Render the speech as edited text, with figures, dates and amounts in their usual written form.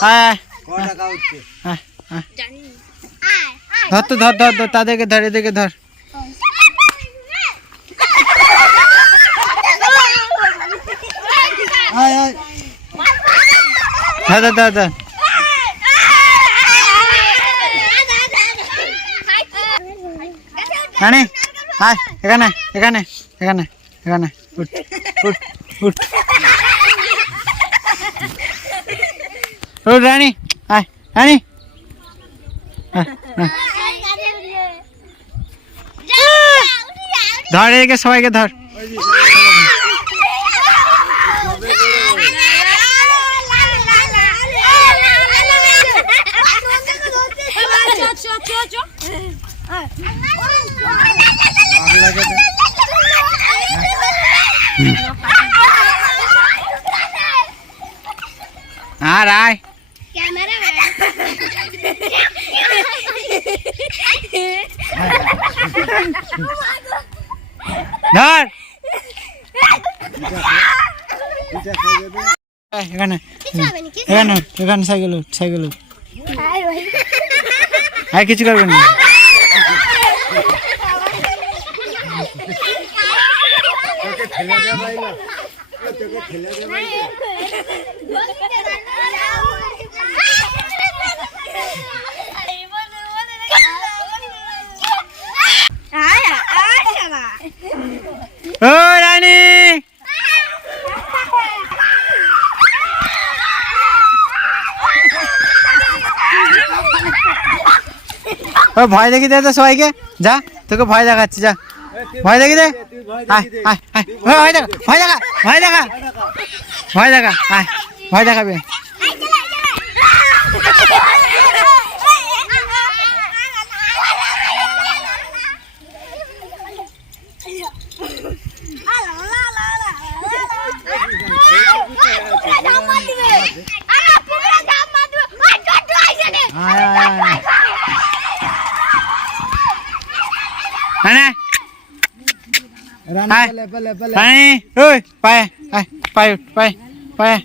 আয় কত টাকা উঠছে? আয় আয় ধর তো ধর ধর ধর তাদেরকে ধর এদেরকে ধর আয় আয় ধর ধর ধর ধর রানী আয় এখানে এখানে এখানে এখানে উঠ উঠ উঠ উঠ রানী আয় রানী ধর এদিকে সবাইকে ধর আর আয় ধর এখানে এখানে এখানে সাইকেল সাইকেল আর কিছু করবেন না ও রানী ও ভয় দেখি দে তো সবাইকে যা তোকে ভয় দেখাচ্ছি যা ভয় দেখি দে আয় আয় আয় ভয় দেখা ভয় দেখা ভয় দেখা ভয় দেখা আয় ভয় দেখাবে রানী ওই পায়ে পায়ে পায়ে